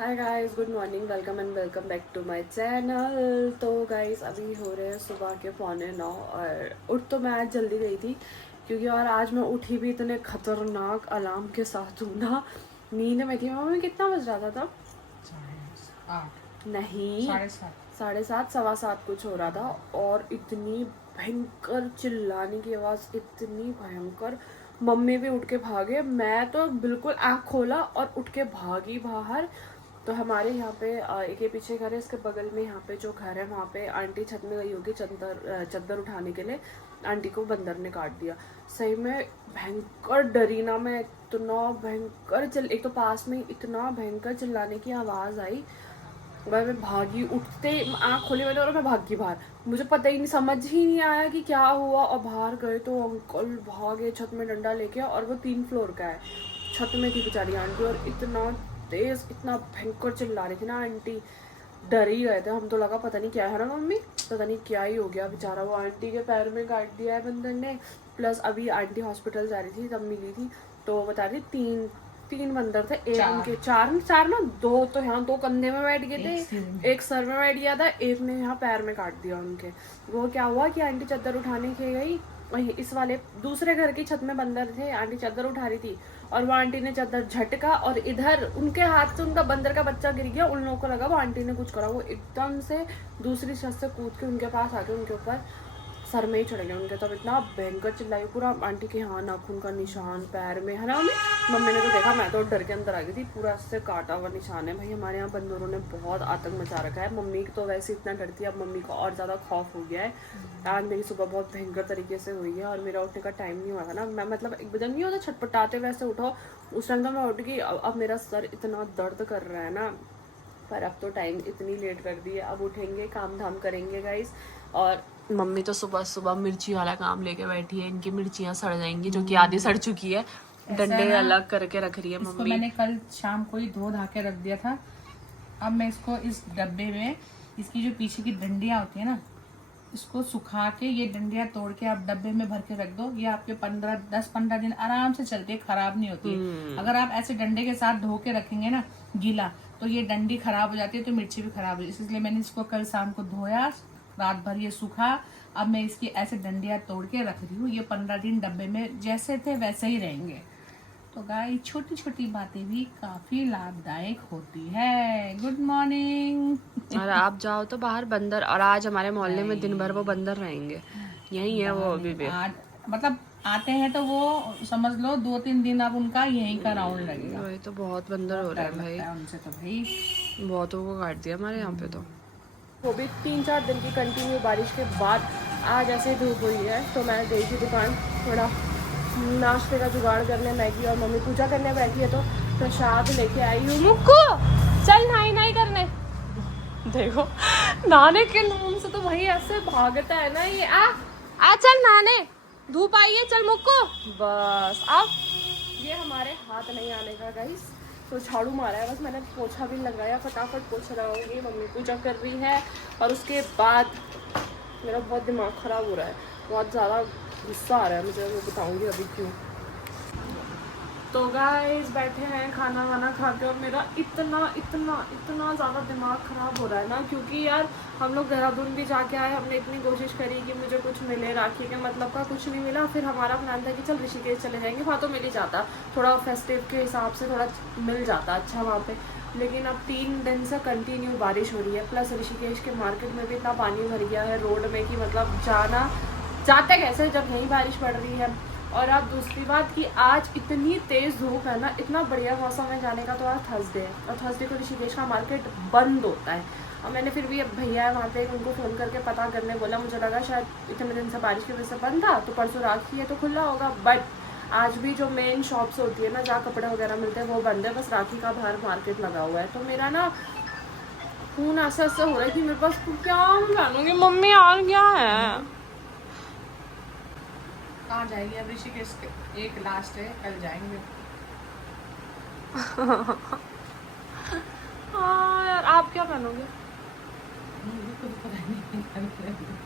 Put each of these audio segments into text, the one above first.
Hi guys, good morning, welcome and welcome back to my channel. तो guys अभी हो रहे हैं सुबह के 8:45 और उठ तो मैं आज जल्दी गई थी क्योंकि और आज मैं उठी भी इतने खतरनाक अलार्म के साथ हूँ ना। नींद में थी। मम्मी कितना बज रहा था तब? 8 नहीं, 7:30 7:30 7:15 कुछ हो रहा था। और इतनी भयंकर चिल्लाने की आवाज़, इतनी भयंकर। मम्मी भी उठ के भागे, मैं तो बिल्कुल आँख खोला और उठ के भागी बाहर। तो हमारे यहाँ पे एक ये पीछे घर है, इसके बगल में यहाँ पे जो घर है वहाँ पे आंटी छत में गई होगी चद्दर उठाने के लिए। आंटी को बंदर ने काट दिया। सही में भयंकर डरी ना मैं, इतना भयंकर एक तो पास में इतना भयंकर चिल्लाने की आवाज़ आई। मैं भागी, उठते आँख खोली मैंने और मैं भागी बाहर। मुझे पता ही नहीं, समझ ही नहीं आया कि क्या हुआ। और बाहर गए तो अंकल भागे छत में डंडा लेके, और वो 3 फ्लोर का है। छत में थी बेचारी आंटी और इतना तेज, इतना भयंकर चिल्ला रही थी ना आंटी। डर ही गए थे हम तो, लगा पता नहीं क्या है ना मम्मी, पता नहीं क्या ही हो गया। बेचारा वो आंटी के पैर में काट दिया है बंदर ने। प्लस अभी आंटी हॉस्पिटल जा रही थी तब मिली थी, तो वो बता रही तीन तीन बंदर थे। एक उनके चार चार ना, दो तो यहाँ, दो कंधे में बैठ गए थे, एक सर में बैठ गया था, एक ने यहाँ पैर में काट दिया उनके। वो क्या हुआ कि आंटी चद्दर उठाने के गई, वही इस वाले दूसरे घर की छत में बंदर थे, आंटी चद्दर उठा रही थी और वो आंटी ने चद्दर झटका और इधर उनके हाथ से उनका बंदर का बच्चा गिर गया। उन लोगों को लगा वो आंटी ने कुछ करा, वो एकदम से दूसरी छत से कूद के उनके पास आके उनके ऊपर सर में ही चढ़ गया उनके। तब इतना भयंकर चिल्लाई, पूरा आंटी के यहाँ नाखून का निशान पैर में है ना मम्मी। मम्मी ने तो देखा, मैं तो डर के अंदर आ गई थी। पूरा से काटा हुआ निशान है भाई। हमारे यहाँ बंदरों ने बहुत आतंक मचा रखा है। मम्मी तो वैसे इतना डरती है, अब मम्मी को और ज़्यादा खौफ हो गया है। आज मेरी सुबह बहुत भयंकर तरीके से हुई है और मेरा उठने का टाइम नहीं हुआ था ना। मैं मतलब एक बदन नहीं होता छटपटाते वैसे उठो, उस टाइम तो मैं उठ गई। अब मेरा सर इतना दर्द कर रहा है ना, पर अब तो टाइम इतनी लेट कर दी है। अब उठेंगे, काम धाम करेंगे गाइस। और मम्मी तो सुबह सुबह मिर्ची वाला काम लेके बैठी है। इनकी मिर्चियाँ सड़ जाएंगी, जो कि आधी सड़ चुकी है। डंडे अलग करके रख रही है इसको मम्मी। मैंने कल शाम को ही धो धा के रख दिया था। अब मैं इसको इस डब्बे में, इसकी जो पीछे की डंडियां होती है ना, इसको सुखा के, ये डंडियां तोड़ के आप डब्बे में भर के रख दो। ये आपके 10-15 दिन आराम से चलती है, खराब नहीं होती है। अगर आप ऐसे डंडे के साथ धो के रखेंगे ना गीला, तो ये डंडी खराब हो जाती है, तो मिर्ची भी खराब हो जाती है। इसलिए मैंने इसको कल शाम को धोया, रात भर ये सूखा। अब मैं इसकी ऐसे डंडियां तोड़ के रख रही हूँ। ये 15 दिन डब्बे में जैसे थे वैसे ही रहेंगे। तो गाय, छोटी छोटी बातें भी काफी लाभदायक होती है। Good morning. और आप जाओ तो बाहर बंदर, और आज हमारे मोहल्ले में दिन भर वो बंदर रहेंगे। यही है वो अभी भी। मतलब आते हैं तो वो समझ लो 2-3 दिन अब उनका यहीं का राउंड लगेगा। वही तो, बहुत बंदर हो रहे हैं भाई। उनसे तो भाई बहुतों को काट दिया हमारे यहाँ पे तो। वो भी 3-4 दिन की कंटिन्यू बारिश के बाद आज ऐसे धूप हुई है। तो मैं गई थी दुकान, थोड़ा नाश्ते का जुगाड़ करने। मैगी और मम्मी पूजा करने बैठी है तो प्रसाद लेके आई हूँ। मुक्को चल नहाई नहाई करने। देखो, नहाने के नाम से तो भाई ऐसे भागता है ना ये। आ चल नहाने, धूप आई है, चल मुक्को। बस अब ये हमारे हाथ नहीं आने का गाइस। तो झाड़ू मारा है बस, मैंने पोछा भी लगाया, फटाफट पोछा लगाऊंगी। मम्मी पूजा कर रही है और उसके बाद मेरा बहुत दिमाग ख़राब हो रहा है, बहुत ज़्यादा गुस्सा आ रहा है मुझे। वो बताऊंगी अभी क्यों। तो गाइस बैठे हैं खाना वाना खा के, और मेरा इतना इतना इतना ज़्यादा दिमाग ख़राब हो रहा है ना, क्योंकि यार हम लोग देहरादून भी जाके आए। हमने इतनी कोशिश करी कि मुझे कुछ मिले, राखी के मतलब का कुछ नहीं मिला। फिर हमारा प्लान था कि चल ऋषिकेश चले जाएंगे, वहाँ तो मिल ही जाता, थोड़ा फेस्टिव के हिसाब से थोड़ा मिल जाता अच्छा वहाँ पे। लेकिन अब 3 दिन से कंटिन्यू बारिश हो रही है, प्लस ऋषिकेश के मार्केट में भी इतना पानी भर गया है रोड में कि मतलब जाते कैसे जब यहीं बारिश पड़ रही है। और अब दूसरी बात कि आज इतनी तेज़ धूप है ना, इतना बढ़िया मौसम है जाने का। तो आज थर्सडे है और थर्सडे को ऋषिकेश का मार्केट बंद होता है। और मैंने फिर भी, अब भैया है वहाँ पे, उनको फ़ोन करके पता करने बोला। मुझे लगा शायद इतने दिन से बारिश की वजह से बंद था, तो परसों राखी है तो खुला होगा। बट आज भी जो मेन शॉप्स होती है ना, जहाँ कपड़े वगैरह मिलते हैं, वो बंद है। बस राखी का बाहर मार्केट लगा हुआ है। तो मेरा ना खून ऐसा ऐसा हो रहा है कि मेरे पास क्या पहनूंगी। मम्मी यार क्या है, कहाँ जाएगी अब? ऋषिकेश एक लास्ट है, कल जाएंगे। हाँ यार, आप क्या पहनोगे? मुझे खुद पता नहीं।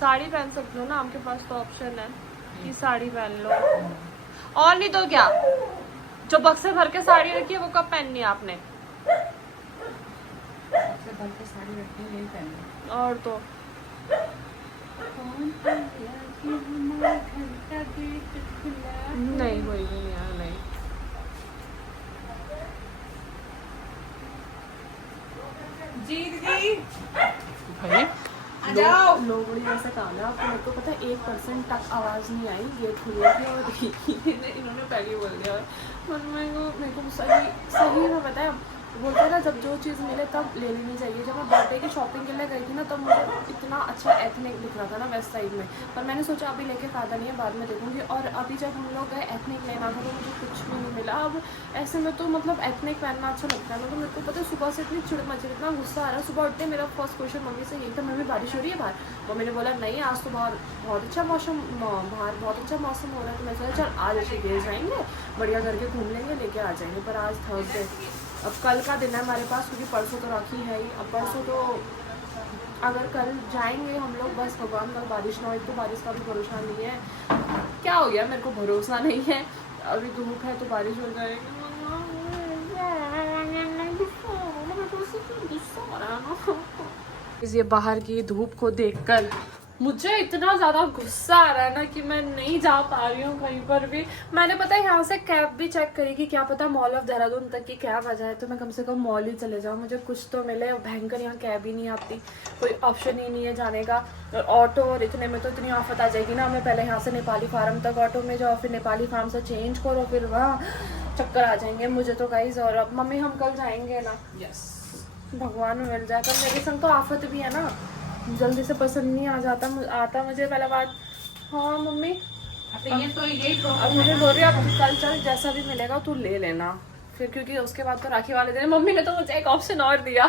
साड़ी पहन सकते हो ना, आपके पास तो ऑप्शन है कि साड़ी पहन लो। और नहीं तो क्या, जो बक्से भर के साड़ी रखी है वो कब पहननी है आपने? सबसे भर के साड़ी रखी है, यही पहननी। और तो नहीं कोई भी नहीं यार, नहीं। जी दीदी भाई आ जाओ। लोगड़ी जैसे काम है आपको। मेरे को पता है 1% तक आवाज़ नहीं आई, गेट खुलेगी और इन्होंने पहले ही बोल दिया। और मेरे को सही में पता है, बोलते हैं ना जब जो चीज़ मिले तब ले लेनी चाहिए। जब मैं बर्थडे की शॉपिंग के लिए गई थी ना, तब मुझे इतना अच्छा एथनिक दिख रहा था ना वेस्ट साइड में, पर मैंने सोचा अभी लेके फ़ायदा नहीं है, बाद में देखूंगी। और अभी जब हम लोग गए एथनिक लेना था तो मुझे कुछ भी नहीं मिला। अब ऐसे में तो मतलब एथनिक पहनना अच्छा लगता है ना, तो मेरे को पता है सुबह से इतनी चिड़ मची, इतना गुस्सा आ रहा है। सुबह उठते मेरा फर्स्ट क्वेश्चन मम्मी से यही था, मम्मी बारिश हो रही है बाहर? मम्मी ने बोला नहीं आज तो बाहर बहुत अच्छा मौसम, बाहर बहुत अच्छा मौसम हो रहा है। तो मैं सोचा चल आज ऋषिकेश जाएंगे, बढ़िया करके घूम लेंगे, लेके आ जाएंगे। पर आज थर्सडे, अब कल का दिन है हमारे पास, क्योंकि परसों तो राखी है ही। अब परसों तो अगर कल जाएंगे हम लोग, बस भगवान कल बारिश ना हो। तो बारिश का भी भरोसा नहीं है, क्या हो गया मेरे को भरोसा नहीं है। अभी धूप है तो बारिश हो जाएगी। ये बाहर की धूप को देखकर मुझे इतना ज़्यादा गुस्सा आ रहा है ना कि मैं नहीं जा पा रही हूँ कहीं पर भी। मैंने पता है यहाँ से कैब भी चेक करी कि क्या पता मॉल ऑफ देहरादून तक की कैब आ जाए, तो मैं कम से कम मॉल ही चले जाऊँ, मुझे कुछ तो मिले। भयंकर यहाँ कैब ही नहीं आती, कोई ऑप्शन ही नहीं है जाने का। और ऑटो, और इतने में तो इतनी आफत आ जाएगी ना, हमें पहले यहाँ से नेपाली फार्म तक ऑटो में जाओ, फिर नेपाली फार्म से चेंज करो, फिर वहाँ चक्कर आ जाएंगे मुझे तो गाइस। और अब मम्मी हम कल जाएंगे ना, यस भगवान मिल जाए। पर मेरे संग तो आफत भी है ना, जल्दी से पसंद नहीं आता मुझे पहला बात। हाँ मम्मी ये तो यही अब मुझे बोल रही है अब कल चल जैसा भी मिलेगा तू ले लेना फिर, क्योंकि उसके बाद तो राखी वाले दिन मम्मी ने तो मुझे एक ऑप्शन और दिया।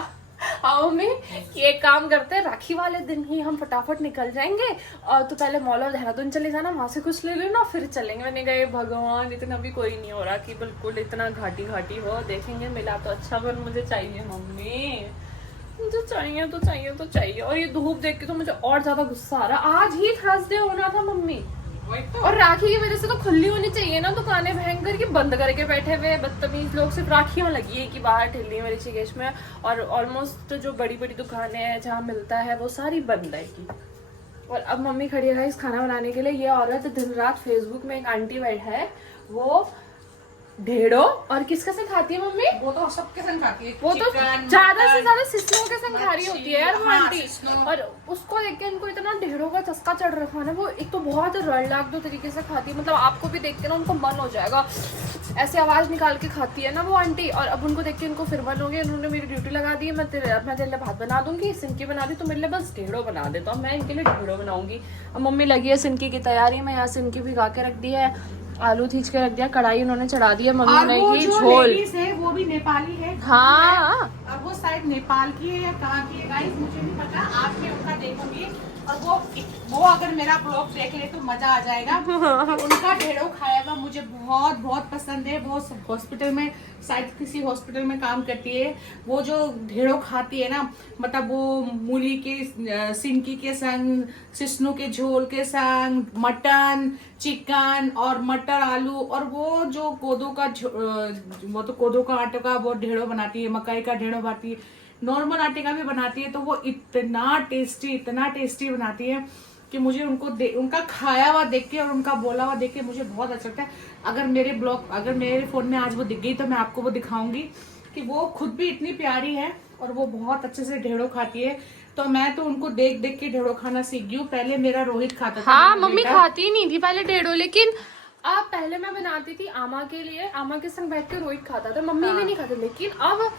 हाँ मम्मी कि एक काम करते हैं, राखी वाले दिन ही हम फटाफट निकल जाएंगे और तो पहले मॉल और देहरादून चले जाना, वहां से कुछ ले लेना फिर चलेंगे। मैंने कहा भगवान इतना भी कोई नहीं हो रहा कि बिल्कुल इतना घाटी घाटी हो, देखेंगे मिला तो अच्छा, पर मुझे चाहिए मम्मी, मुझे चाहिए तो चाहिए तो चाहिए। और ये धूप देख के तो मुझे और ज्यादा गुस्सा आ रहा। आज ही थर्सडे होना था मम्मी, तो। और राखी की वजह से तो खुली होनी चाहिए ना दुकानें, भयंकर की बंद करके बैठे हुए बदतमीज लोग। सिर्फ राखियां लगी है कि बाहर ठिल्ली में ऋषिकेश में, और ऑलमोस्ट जो बड़ी बड़ी दुकानें हैं जहाँ मिलता है वो सारी बंद है की। और अब मम्मी खड़ी है इस खाना बनाने के लिए। ये औरत दिन रात फेसबुक में एक आंटी बैठ है, वो ढेड़ो और किसके संग खाती है मम्मी? वो तो सबके संग खाती है, वो तो ज्यादा से ज्यादा सिस्नों के संग खा रही होती है यार वो आंटी। और उसको देख के इनको इतना ढेड़ों का चस्का चढ़ रखा है ना। वो एक तो बहुत रड़लाक दो तरीके से खाती है, मतलब आपको भी देख के ना उनको मन हो जाएगा, ऐसे आवाज निकाल के खाती है ना वो आंटी। और अब उनको देख के इनको फिर मन हो गया, इन्होंने मेरी ड्यूटी लगा दी है, मैं तेरे लिए भात बना दूंगी, सिनकी बना दी, तो मेरे लिए बस ढेड़ो बना दे, तो मैं इनके लिए ढेड़ो बनाऊंगी। अब मम्मी लगी है सिनकी की तैयारी में, यहाँ सिनकी भिगा के रख दी है, आलू खींच के रख दिया, कढ़ाई उन्होंने चढ़ा दी है, मम्मी ने की झोल है वो भी नेपाली है। हाँ अब वो शायद नेपाल की है या कहाँ की है गाइस मुझे नहीं पता, आज मैं उनका देखूंगी। और वो अगर मेरा ब्लॉग देख ले तो मजा आ जाएगा। उनका ढेड़ो खाया हुआ मुझे बहुत बहुत पसंद है। वो हॉस्पिटल में, शायद किसी हॉस्पिटल में काम करती है। वो जो ढेड़ो खाती है ना, मतलब वो मूली के सिनकी के संग, सिस्नू के झोल के संग, मटन, चिकन और मटर आलू, और वो जो कोदो का वो तो कोदो का आटे का वो ढेड़ो बनाती है, मकई का ढेड़ो बनाती है, नॉर्मल आटे का भी बनाती है। तो वो इतना टेस्टी बनाती है कि मुझे उनका खाया हुआ देख के और उनका बोला हुआ देख के मुझे बहुत अच्छा लगता है। अगर मेरे फोन में आज वो दिख गई तो मैं आपको वो दिखाऊंगी कि वो खुद भी इतनी प्यारी है और वो बहुत अच्छे से ढेड़ो खाती है। तो मैं तो उनको देख देख के ढेड़ो खाना सीख गई हूँ। पहले मेरा रोहित खाता था। हाँ मम्मी खाती नहीं थी पहले ढेड़ो, लेकिन अब पहले मैं बनाती थी आमा के लिए, आमा के संग बैठ के रोहित खाता था, मम्मी भी नहीं खाती। लेकिन अब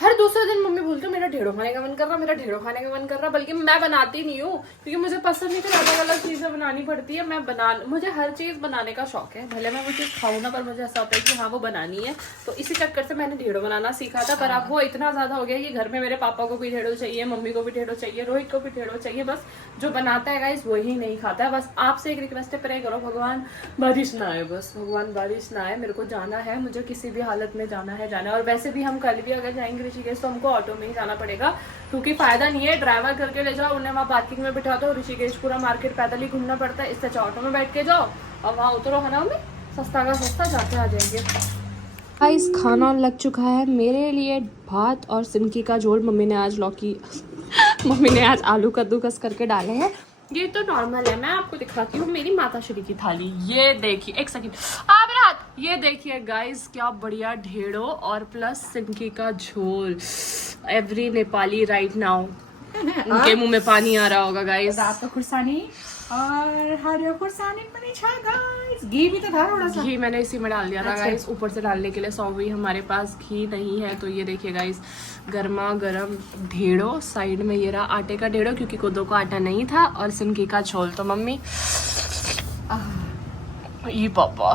हर दूसरे दिन मम्मी बोलती है मेरा ढेड़ो खाने का मन कर रहा, मेरा ढेड़ो खाने का मन कर रहा। बल्कि मैं बनाती नहीं हूँ क्योंकि मुझे पसंद नहीं, फिर अलग अलग चीजें बनानी पड़ती है। मुझे हर चीज बनाने का शौक है, भले मैं वो चीज खाऊं ना, पर मुझे ऐसा होता है कि हाँ वो बनानी है। तो इसी चक्कर से मैंने ढेड़ो बनाना सीखा था। पर अब वो इतना ज्यादा हो गया कि घर में मेरे पापा को भी ढेड़ो चाहिए, मम्मी को भी ढेड़ो चाहिए, रोहित को भी ढेड़ो चाहिए। बस जो बनाता है गाइस वही नहीं खाता है। बस आपसे एक रिक्वेस्ट है, प्रे करो भगवान बारिश ना आए, बस भगवान बारिश ना आए। मेरे को जाना है, मुझे किसी भी हालत में जाना है। और वैसे भी हम कल भी अगर जाएंगे ऋषिकेश तो हमको ऑटो में ही जाना पड़ेगा, क्योंकि फायदा नहीं है ड्राइवर करके ले जाओ, उन्हें वहाँ पार्किंग में बिठा दो, ऋषिकेश पूरा मार्केट पैदल ही घूमना पड़ता है। इससे अच्छा ऑटो में बैठ के जाओ और वहाँ उतरो, है ना मम्मी, सस्ता का सस्ता जाके आ जाएंगे। गाइस खाना लग चुका है मेरे लिए, भात और सिनकी का झोल। मम्मी ने आज लौकी मम्मी ने आज आलू कद्दूकस करके डाले हैं। ये तो नॉर्मल है, मैं आपको दिखाती हूँ मेरी माता श्री की थाली। ये देखिए, एक सेकंड मेरा हाथ, ये देखिए गाइस क्या बढ़िया ढेड़ो और प्लस सिनकी का झोल। एवरी नेपाली राइट नाउ उनके मुंह में पानी आ रहा होगा गाइस। रात को खुरसानी और हरियो खुरसानी बनी छा गाइस। घी भी तो था थोड़ा सा, घी मैंने इसी में डाल दिया था गाइस, ऊपर से डालने के लिए। सॉरी हमारे पास घी नहीं है, तो ये देखिए गाइस गर्मा गर्म ढेड़ो। साइड में ये रहा आटे का ढेड़ो, क्योंकि कोदो का आटा नहीं था, और सिनकी का झोल। तो मम्मी ये पापा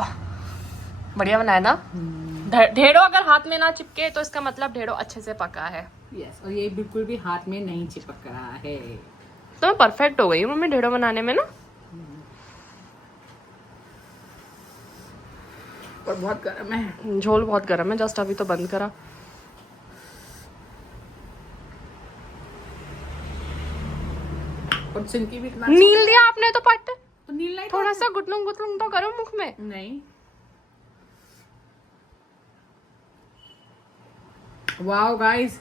बढ़िया बनाया ना। ढेड़ो अगर हाथ में ना चिपके तो इसका मतलब ढेड़ो अच्छे से पका है। यस, और ये बिल्कुल भी हाथ में नहीं चिपक रहा है। तो मैं परफेक्ट हो गई हूँ मम्मी ढेड़ो बनाने में ना। और बहुत गर्म है, झोल बहुत गर्म है, जस्ट अभी तो बंद करा। और सिनकी भी इतना नील दिया आपने तो पट, तो नील नहीं, थोड़ा सा गुटलुंग गुटलुंग तो करो मुख में। नहीं। वाओ गाइस,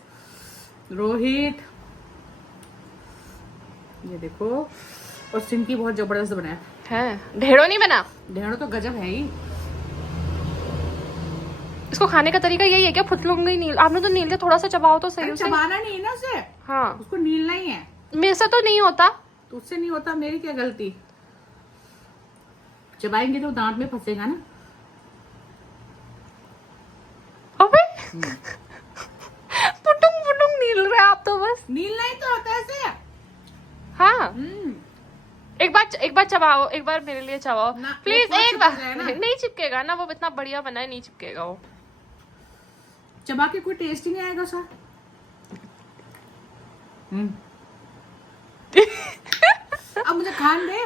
रोहित ये देखो, और सिनकी बहुत जबरदस्त बनाया है। ढेड़ो नहीं बना, ढेड़ो तो गजब है ही। इसको खाने का तरीका यही है क्या? फुटलूंगी नील, आपने तो नील के थोड़ा सा चबाओ तो सही उसे। चबाना नहीं है ना उसे, हाँ उसको नीलना ही है। मेरे से तो नहीं होता। तो उससे नहीं होता, मेरी क्या गलती। चबाएंगे तो दांत में फंसेगा ना। अबे पुटुंग पुटुंग नील रहे आप तो बस। नीलना ही तो होता है ऐसे। हाँ एक बार चबाओ, एक बार मेरे लिए चबाओ ना, प्लीज। वो एक बार चिपक जाए ना। नहीं चिपकेगा ना, वो इतना बढ़िया बना है, नहीं चिपकेगा वो। चबा के कोई टेस्ट ही नहीं आएगा सर। अब मुझे खान दे।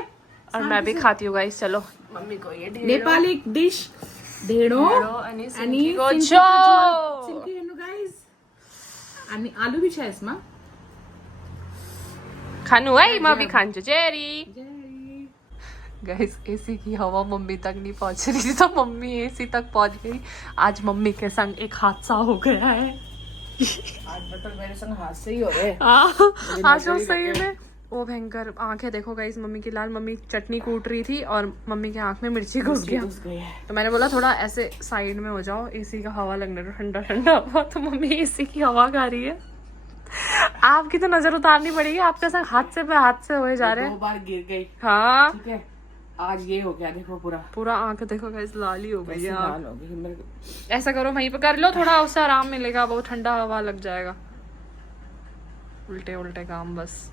और मैं भी खाती हूँ गाइस। चलो मम्मी को ये नेपाली डिश ढेड़ो अनि अनि को सिनकी झोल। का झोल। सिनकी हेर्नु गाइस, अनि आलु भी छ यसमा। खानु है, मैं भी खान्छु जेरी। गाइस एसी की हवा मम्मी तक नहीं पहुंच रही थी, तो मम्मी एसी तक पहुंच गई। आज मम्मी के संग एक हादसा हो गया है। आज मतलब मेरे संग हादसे ही हो रहे। आज तो सही में वो भयंकर। आंखें देखो गाइस मम्मी की लाल। मम्मी चटनी कूट रही थी और मम्मी के आंख में मिर्ची घुस गया। तो मैंने बोला थोड़ा ऐसे साइड में हो जाओ, एसी का हवा लगने दो, ठंडा ठंडा हवा। तो मम्मी एसी की हवा खा रही है। आपकी तो नजर उतारनी पड़ेगी, आपके संग हादसे पे हादसे हुए जा रहे हैं। 2 बार गिर गई। हाँ ठीक है, आज ये हो गया देखो, पूरा आंख देखो गाइस लाल ही हो गई है। लाल हो गई मेरे को। ऐसा करो वहीं पे कर लो, थोड़ा उससे आराम मिलेगा, बहुत ठंडा हवा लग जाएगा। उल्टे उल्टे काम बस।